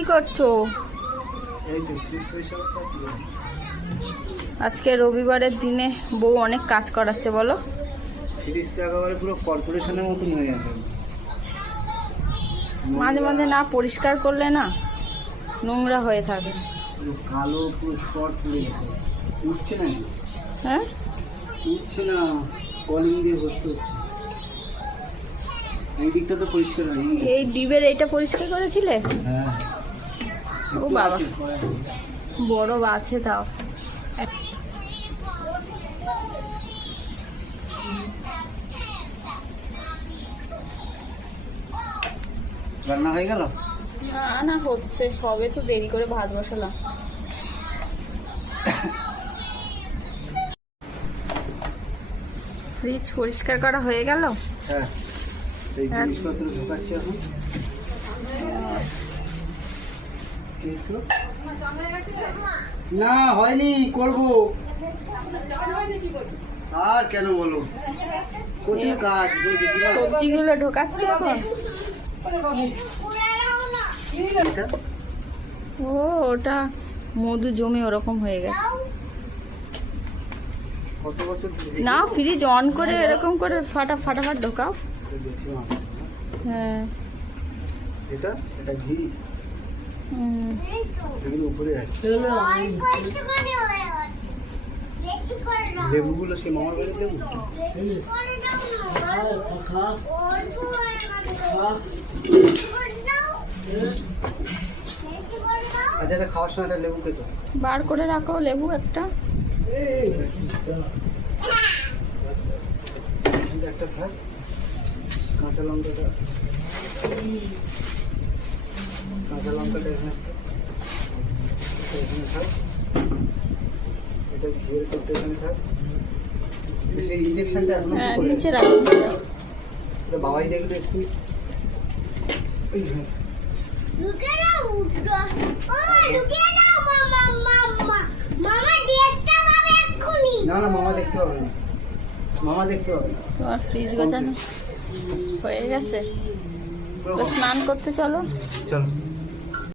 কি করছো? আজকে রবিবারের দিনে বউ অনেক কাজ করাচ্ছে বলো। ফ্রিজটা একেবারে পুরো কর্পোরেশনের মতন হয়ে গেছে। মাঝে মাঝে না পরিষ্কার করলে না নোংরা হয়ে থাকে। পুরো কালো পুরো স্পট পড়ে গেছে, উঠছে না। হ্যাঁ উঠছে না, কলিং দিয়ে বসতে হচ্ছে। এই দিকটা তো পরিষ্কার হয়নি। এই ডিবের এইটা পরিষ্কার করেছিলে? হ্যাঁ ও বাবা, বড় আছে তাও। রান্না হয়ে গেল? না না হচ্ছে, সবে তো দেরি করে ভাত বসালাম। ফ্রিজ পরিষ্কার করা হয়ে গেল? হ্যাঁ, এই জিনিসপত্র ঢোকাচ্ছি এখন। না হয়নি, করবো। আর কেন বলো, প্রচুর কাজ। সবজিগুলো ঢোকাচ্ছে এখন। ও ওটা মধু জমে ওরকম হয়ে গেছে। কত বছর না ফ্রিজ অন করে এরকম করে ফাটাফাট ঢোকাও। হ্যাঁ এটা এটা ঘি এগুলো উপরে আছে। লেবুগুলো সে মামার বাড়ির লেবু। আচ্ছা, এটা খাওয়ার সময় একটা লেবু খেতো। বার করে রাখো লেবু একটা। একটা খাই, কাঁচা লঙ্কাটা এখানে খাই। এটা ঘিয়ের করতে এখানে খাই। সেই ইঞ্জেকশনটা এখন হ্যাঁ নিচে রাখো। বাবাই দেখবে একটু। না না, মামা দেখতে পাবে না, মামা দেখতে পাবে না। তোমার ফ্রিজ গোছানো হয়ে গেছে, তো স্নান করতে চলো। চলো।